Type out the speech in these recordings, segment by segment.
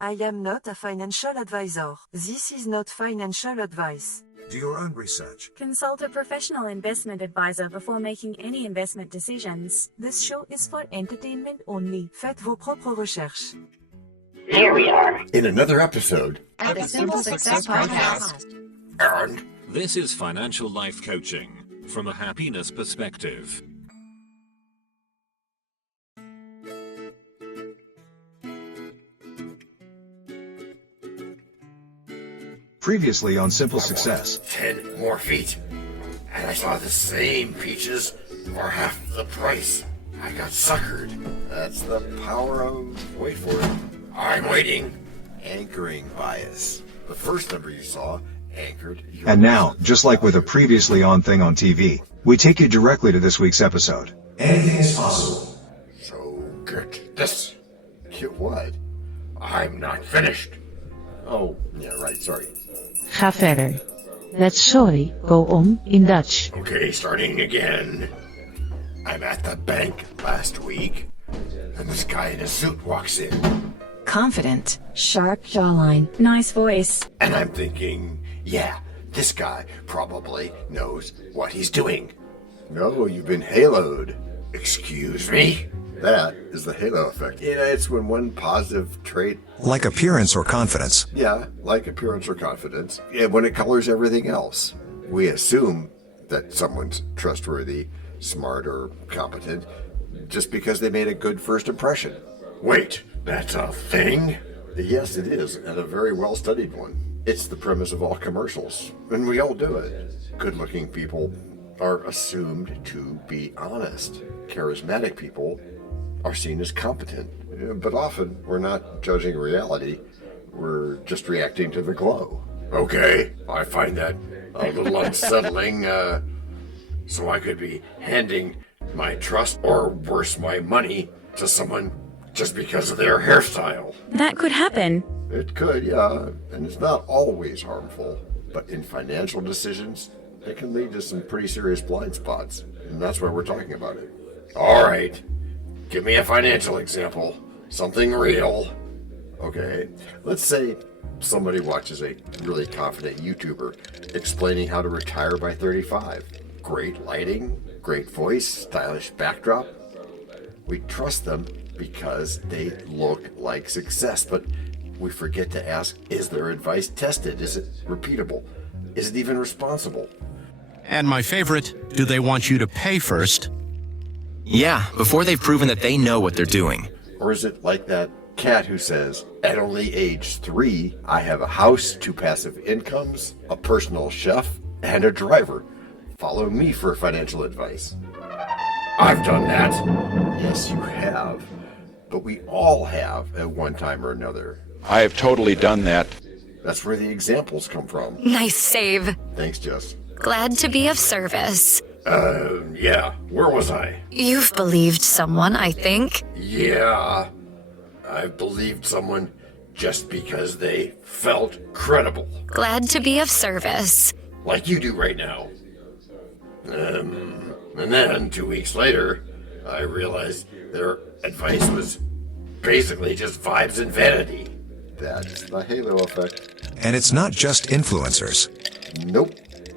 I am not a financial advisor. This is not financial advice. Do your own research. Consult a professional investment advisor before making any investment decisions. This show is for entertainment only. Faites vos propres recherches. Here we are in another episode at the Simple Success Podcast. And this is financial life coaching from a happiness perspective. Previously on Simple Success. 10 more feet, and I saw the same peaches for half the price. I got suckered. That's the power of, wait for it, I'm waiting, anchoring bias. The first number you saw anchored your... And now, just like with a previously on thing on TV, we take you directly to this week's episode. Anything is possible. So get this. Get what? I'm not finished. Oh, yeah, right, sorry. Ga verder. Let's sorry, go on in Dutch. Okay, starting again. I'm at the bank last week, and this guy in a suit walks in. Confident, sharp jawline, nice voice. And I'm thinking, yeah, this guy probably knows what he's doing. No, you've been haloed. Excuse me? That is the halo effect. Yeah, it's when one positive trait... Like appearance or confidence. Yeah, like appearance or confidence. And when it colors everything else. We assume that someone's trustworthy, smart, or competent just because they made a good first impression. Wait, that's a thing? Yes, it is, and a very well-studied one. It's the premise of all commercials, and we all do it. Good-looking people are assumed to be honest. Charismatic people are seen as competent, but often we're not judging reality, we're just reacting to the glow. Okay, I find that a little unsettling, so I could be handing my trust, or worse, my money, to someone just because of their hairstyle. That could happen. It could, yeah, and it's not always harmful, but in financial decisions, it can lead to some pretty serious blind spots, and that's why we're talking about it. All right. Give me a financial example. Something real. Okay, let's say somebody watches a really confident YouTuber explaining how to retire by 35. Great lighting, great voice, stylish backdrop. We trust them because they look like success, but we forget to ask, is their advice tested? Is it repeatable? Is it even responsible? And my favorite, do they want you to pay first? Yeah, before they've proven that they know what they're doing. Or is it like that cat who says, at only age 3, I have a house, 2 passive incomes, a personal chef, and a driver. Follow me for financial advice. I've done that. Yes, you have. But we all have at one time or another. I have totally done that. That's where the examples come from. Nice save. Thanks, Jess. Glad to be of service. Yeah. Where was I? You've believed someone, I think. Yeah. I've believed someone just because they felt credible. Glad to be of service. Like you do right now. And then 2 weeks later, I realized their advice was basically just vibes and vanity. That's the halo effect. And it's not just influencers. Nope.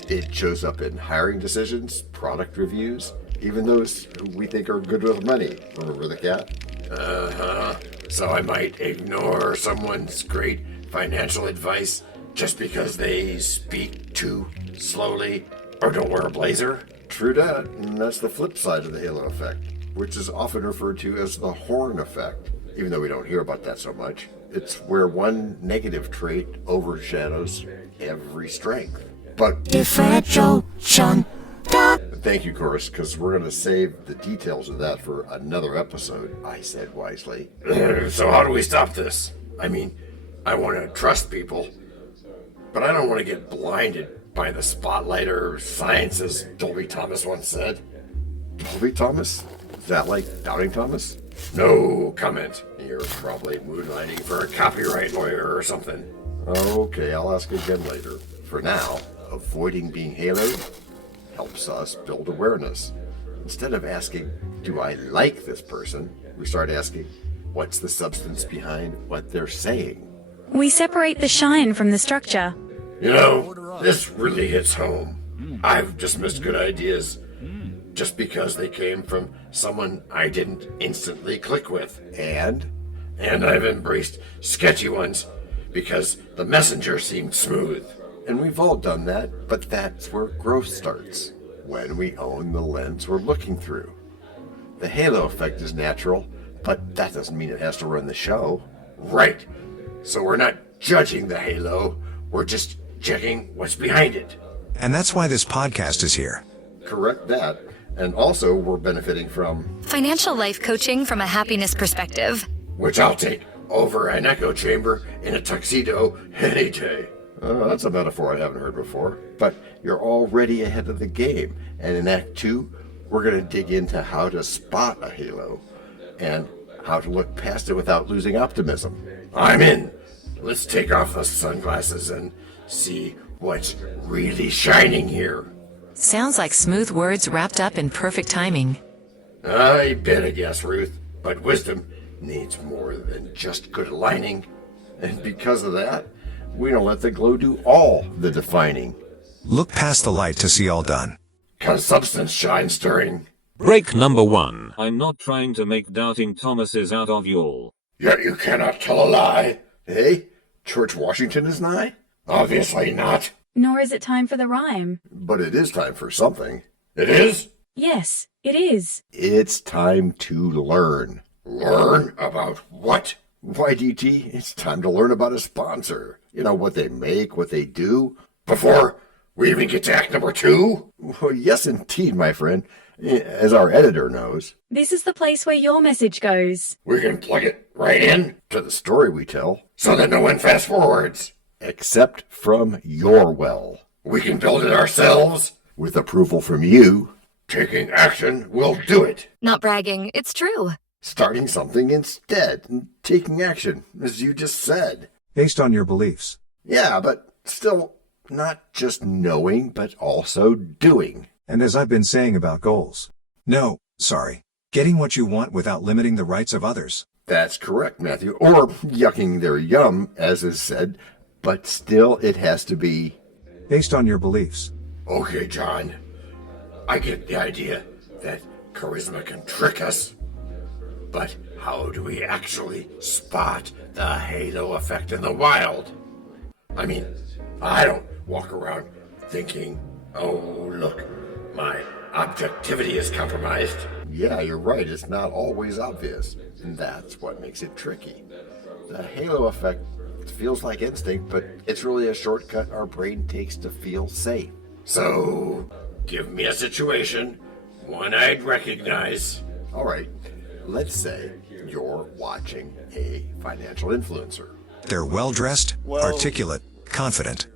It shows up in hiring decisions, product reviews, even those we think are good with money. Remember the cat? Uh-huh. So I might ignore someone's great financial advice just because they speak too slowly or don't wear a blazer? True that, and that's the flip side of the halo effect, which is often referred to as the horn effect, even though we don't hear about that so much. It's where one negative trait overshadows every strength. But thank you, Chorus, because we're going to save the details of that for another episode, I said wisely. So how do we stop this? I mean, I want to trust people, but I don't want to get blinded by the spotlight or science, as Dolby Thomas once said. Dolby Thomas? Is that like Doubting Thomas? No comment. You're probably moonlighting for a copyright lawyer or something. Okay, I'll ask again later. For now, avoiding being haloed helps us build awareness. Instead of asking, do I like this person? We start asking, what's the substance behind what they're saying? We separate the shine from the structure. You know, this really hits home. I've dismissed good ideas just because they came from someone I didn't instantly click with. And I've embraced sketchy ones because the messenger seemed smooth. And we've all done that, but that's where growth starts, when we own the lens we're looking through. The halo effect is natural, but that doesn't mean it has to run the show. Right. So we're not judging the halo, we're just checking what's behind it. And that's why this podcast is here. Correct that. And also, we're benefiting from Financial life coaching from a happiness perspective. which I'll take over an echo chamber in a tuxedo any day. That's a metaphor I haven't heard before. But you're already ahead of the game. And in Act 2, we're going to dig into how to spot a halo and how to look past it without losing optimism. I'm in. Let's take off the sunglasses and see what's really shining here. Sounds like smooth words wrapped up in perfect timing. I bet I guess, Ruth. But wisdom needs more than just good aligning. And because of that, we don't let the glow do all the defining. Look past the light to see all done. 'Cause substance shines during. Break number 1. I'm not trying to make doubting Thomases out of y'all. Yet you cannot tell a lie. Hey, George Washington is nigh? Obviously not. Nor is it time for the rhyme. But it is time for something. It is? Yes, it is. It's time to learn. Learn about what? Why, DT, it's time to learn about a sponsor. You know, what they make, what they do. Before we even get to act number 2? Well, yes, indeed, my friend. As our editor knows. This is the place where your message goes. We can plug it right in to the story we tell, so that no one fast forwards. Except from your well. We can build it ourselves. With approval from you. Taking action will do it. Not bragging, it's true. Starting something instead. And taking action, as you just said. Based on your beliefs. Yeah, but still not just knowing, but also doing. And as I've been saying about goals. No, sorry. Getting what you want without limiting the rights of others. That's correct, Matthew. Or yucking their yum, as is said. But still, it has to be based on your beliefs. Okay, John. I get the idea that charisma can trick us. But how do we actually spot the halo effect in the wild? I mean, I don't walk around thinking, oh, look, my objectivity is compromised. Yeah, you're right. It's not always obvious. And that's what makes it tricky. The halo effect feels like instinct, but it's really a shortcut our brain takes to feel safe. So, give me a situation, one I'd recognize. All right, let's say you're watching a financial influencer. They're well-dressed, articulate, confident.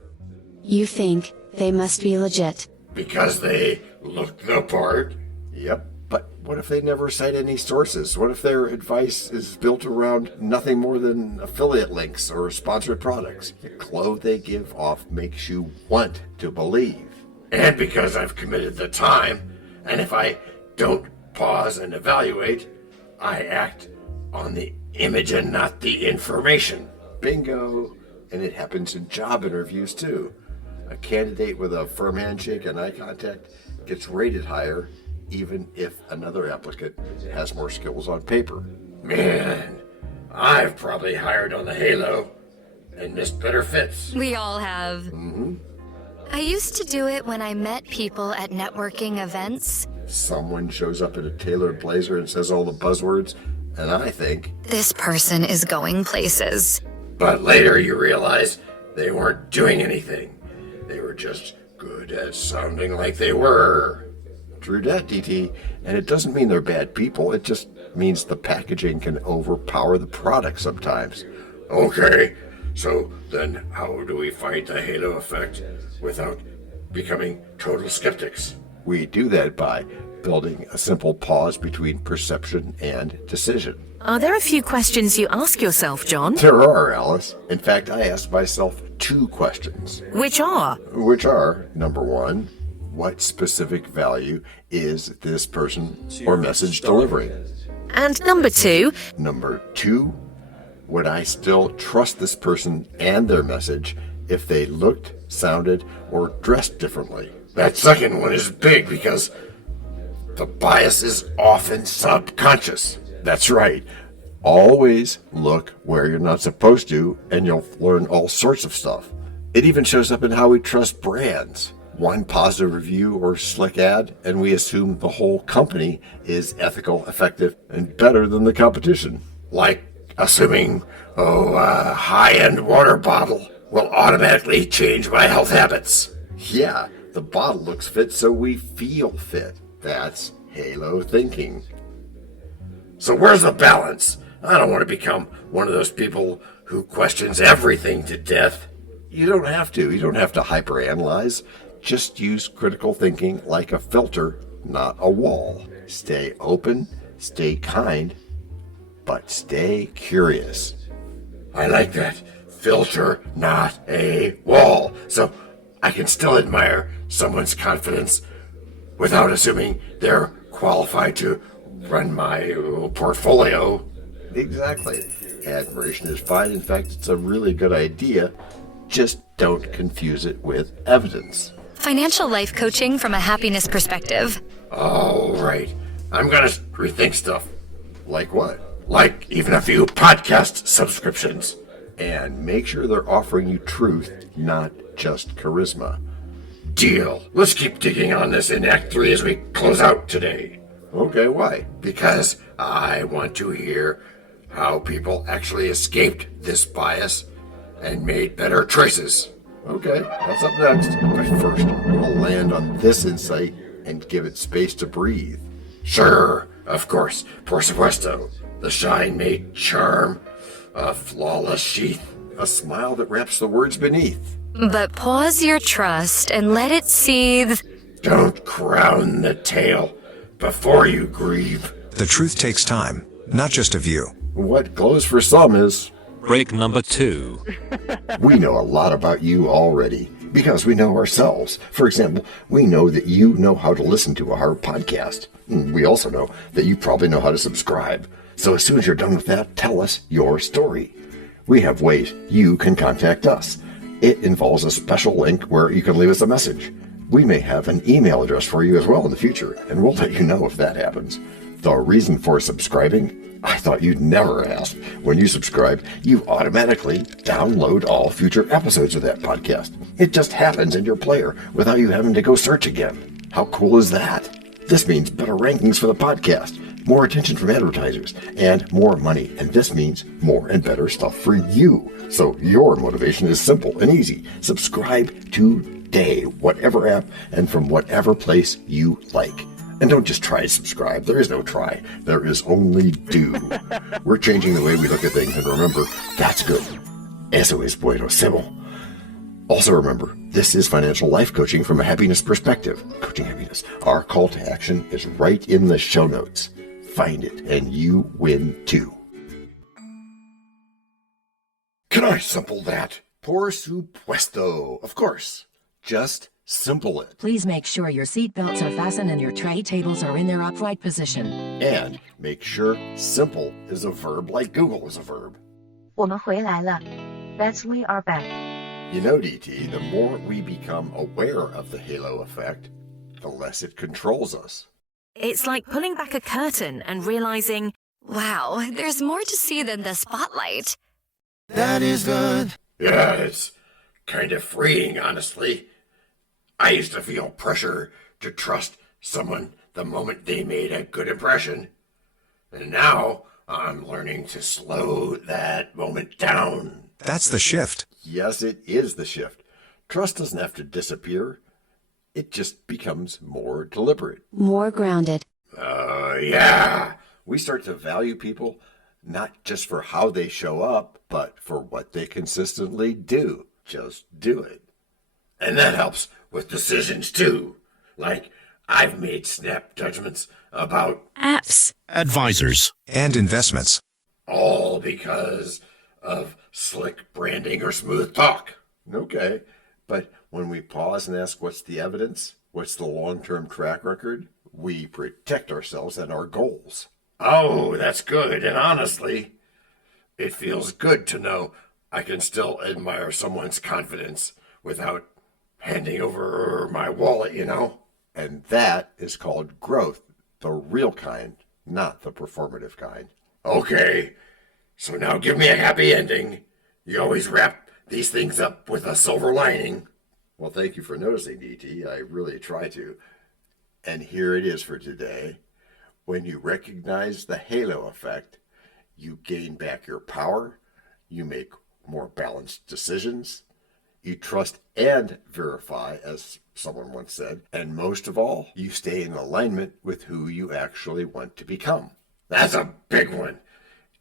You think they must be legit. Because they look the part? Yep. But what if they never cite any sources? What if their advice is built around nothing more than affiliate links or sponsored products? The glow they give off makes you want to believe. And because I've committed the time, and if I don't pause and evaluate, I act on the image and not the information. Bingo! And it happens in job interviews too. A candidate with a firm handshake and eye contact gets rated higher even if another applicant has more skills on paper. Man, I've probably hired on the halo and missed better fits. We all have. Mm-hmm. I used to do it when I met people at networking events. Someone shows up in a tailored blazer and says all the buzzwords, and I think, this person is going places. But later you realize they weren't doing anything. They were just good at sounding like they were. True that, DT. And it doesn't mean they're bad people. It just means the packaging can overpower the product sometimes. Okay, so then how do we fight the halo effect without becoming total skeptics? We do that by building a simple pause between perception and decision. Are there a few questions you ask yourself, John? There are, Alice. In fact, I ask myself 2 questions. Which are? Number 1, what specific value is this person or message delivering? And number 2? Number 2, Would I still trust this person and their message if they looked, sounded, or dressed differently? That second one is big because the bias is often subconscious. That's right. Always look where you're not supposed to, and you'll learn all sorts of stuff. It even shows up in how we trust brands. One positive review or slick ad, and we assume the whole company is ethical, effective, and better than the competition. Like assuming, a high-end water bottle will automatically change my health habits. Yeah, the bottle looks fit, so we feel fit. That's halo thinking. So where's the balance? I don't want to become one of those people who questions everything to death. You don't have to. You don't have to hyperanalyze. Just use critical thinking like a filter, not a wall. Stay open, stay kind, but stay curious. I like that. Filter, not a wall. So I can still admire someone's confidence without assuming they're qualified to run my portfolio. Exactly. Admiration is fine. In fact, it's a really good idea. Just don't confuse it with evidence. Financial life coaching from a happiness perspective. All right. I'm gonna rethink stuff. Like what? Like even a few podcast subscriptions. And make sure they're offering you truth, not just charisma. Deal. Let's keep digging on this in Act 3 as we close out today. Okay, why? Because I want to hear how people actually escaped this bias and made better choices. Okay, that's up next. But first, we'll land on this insight and give it space to breathe. Sure, of course, por supuesto. The shine may charm, a flawless sheath, a smile that wraps the words beneath. But pause your trust and let it seethe. Don't crown the tale before you grieve. The truth takes time, not just a view. What glows for some is... Break number 2. We know a lot about you already because we know ourselves. For example, we know that you know how to listen to our podcast. We also know that you probably know how to subscribe. So as soon as you're done with that, tell us your story. We have ways you can contact us. It involves a special link where you can leave us a message. We may have an email address for you as well in the future, and we'll let you know if that happens. The reason for subscribing? I thought you'd never ask. When you subscribe, you automatically download all future episodes of that podcast. It just happens in your player without you having to go search again. How cool is that? This means better rankings for the podcast, more attention from advertisers, and more money. And this means more and better stuff for you. So your motivation is simple and easy. Subscribe today, whatever app and from whatever place you like. And don't just try to subscribe. There is no try. There is only do. We're changing the way we look at things, and remember, that's good. Eso es buenísimo. Also remember, this is financial life coaching from a happiness perspective. Coaching happiness. Our call to action is right in the show notes. Find it, and you win too. Can I simple that? Por supuesto. Of course. Just simple it. Please make sure your seat belts are fastened and your tray tables are in their upright position. And make sure simple is a verb like Google is a verb. 我们回来了. That's we are back. You know, DT, the more we become aware of the halo effect, the less it controls us. It's like pulling back a curtain and realizing, Wow, there's more to see than the spotlight. That is good. Yeah, it's kind of freeing, honestly. I used to feel pressure to trust someone the moment they made a good impression. And now I'm learning to slow that moment down. That's the shift. Yes, it is the shift. Trust doesn't have to disappear. It just becomes more deliberate. More grounded. Yeah. We start to value people not just for how they show up, but for what they consistently do. Just do it. And that helps with decisions too. Like, I've made snap judgments about apps, advisors, and investments. All because of slick branding or smooth talk. Okay, but when we pause and ask what's the evidence, what's the long-term track record, we protect ourselves and our goals. Oh, that's good. And honestly, It feels good to know I can still admire someone's confidence without handing over my wallet, you know? And that is called growth, the real kind, not the performative kind. Okay, so now give me a happy ending. You always wrap these things up with a silver lining. Well, thank you for noticing, DT. I really try to. And here it is for today. When you recognize the halo effect, you gain back your power, you make more balanced decisions, you trust and verify, as someone once said, and most of all, you stay in alignment with who you actually want to become. That's a big one.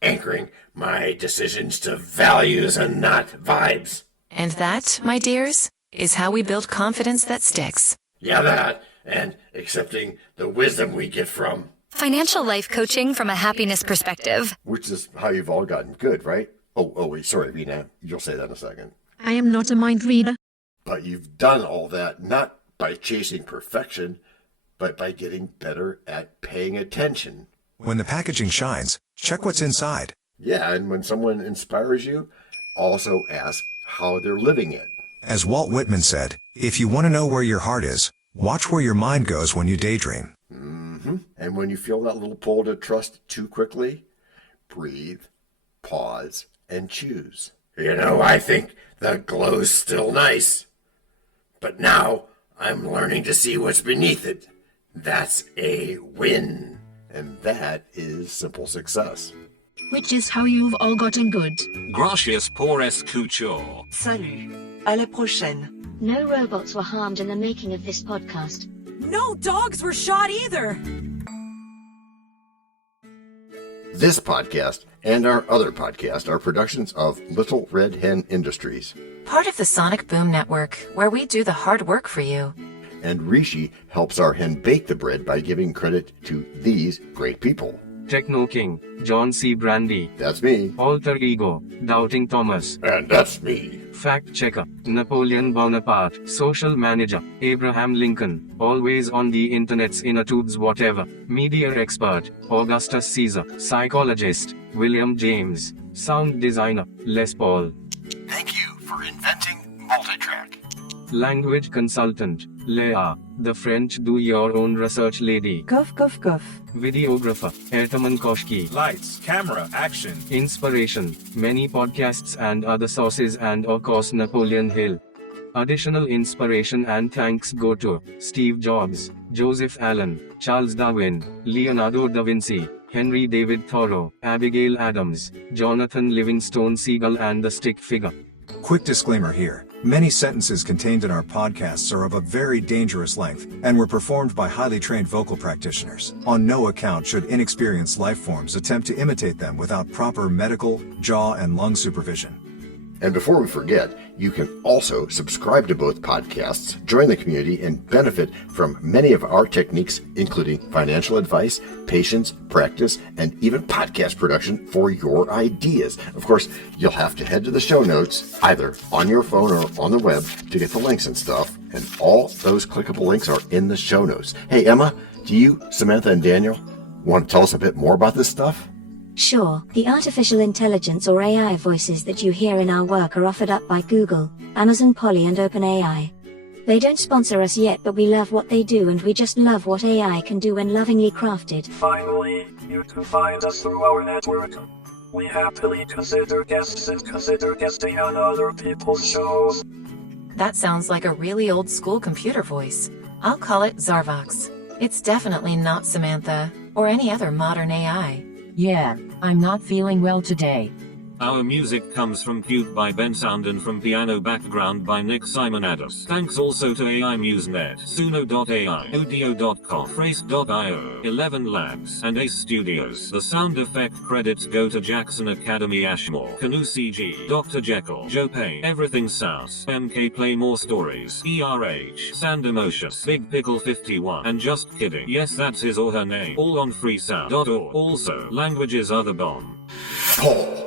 Anchoring my decisions to values and not vibes. And that, my dears, is how we build confidence that sticks. Yeah, that, and accepting the wisdom we get from Financial life coaching from a happiness perspective. Which is how you've all gotten good, right? Oh, wait, sorry, Rena. You'll say that in a second. I am not a mind reader. But you've done all that not by chasing perfection, but by getting better at paying attention. When the packaging shines, check what's inside. Yeah, and when someone inspires you, also ask how they're living it. As Walt Whitman said, if you want to know where your heart is, watch where your mind goes when you daydream. And when you feel that little pull to trust too quickly, breathe, pause, and choose. You know, I think the glow's still nice. But now I'm learning to see what's beneath it. That's a win. And that is simple success. Which is how you've all gotten good. Gracias por escuchar. Salut. À la prochaine. No robots were harmed in the making of this podcast. No dogs were shot either. This podcast and our other podcast are productions of Little Red Hen Industries. Part of the Sonic Boom Network, where we do the hard work for you. And Rishi helps our hen bake the bread by giving credit to these great people. Techno King, John Brandy. That's me. Alter Ego, Doubting Thomas. And that's me. Fact Checker, Napoleon Bonaparte. Social Manager, Abraham Lincoln. Always on the internet's inner tubes whatever. Media Expert, Augustus Caesar. Psychologist, William James. Sound Designer, Les Paul. Thank you for inventing multitrack. Language Consultant, Leah, the French do-your-own research lady. Cough, cough, cough. Videographer, Ertaman Koshki. Lights, camera, action. Inspiration, many podcasts and other sources and of course Napoleon Hill. Additional inspiration and thanks go to Steve Jobs, Joseph Allen, Charles Darwin, Leonardo da Vinci, Henry David Thoreau, Abigail Adams, Jonathan Livingstone Seagull and the Stick Figure. Quick disclaimer here. Many sentences contained in our podcasts are of a very dangerous length and were performed by highly trained vocal practitioners. On no account should inexperienced life forms attempt to imitate them without proper medical, jaw, and lung supervision. And before we forget, you can also subscribe to both podcasts, join the community, and benefit from many of our techniques, including financial advice, patience, practice, and even podcast production for your ideas. Of course, you'll have to head to the show notes, either on your phone or on the web, to get the links and stuff. And all those clickable links are in the show notes. Hey, Emma, do you, Samantha, and Daniel want to tell us a bit more about this stuff? Sure, the artificial intelligence or AI voices that you hear in our work are offered up by Google, Amazon Polly and OpenAI. They don't sponsor us yet, but we love what they do and we just love what AI can do when lovingly crafted. Finally, you can find us through our network. We happily consider guests and consider guesting on other people's shows. That sounds like a really old school computer voice. I'll call it Zarvox. It's definitely not Samantha, or any other modern AI. Yeah, I'm not feeling well today. Our music comes from Cube by Ben Sound and from Piano Background by Nick Simonados. Thanks also to AI MuseNet, Suno.ai, Audio.com, Phrase.io, ElevenLabs, and Ace Studios. The sound effect credits go to Jackson Academy Ashmore, Canoe CG, Dr. Jekyll, Joe Payne, Everything Sounds, MK Play More Stories, ERH, Sand Emotions, Big Pickle 51, and Just Kidding. Yes, that's his or her name. All on freesound.org. Also, languages other bomb. Paul.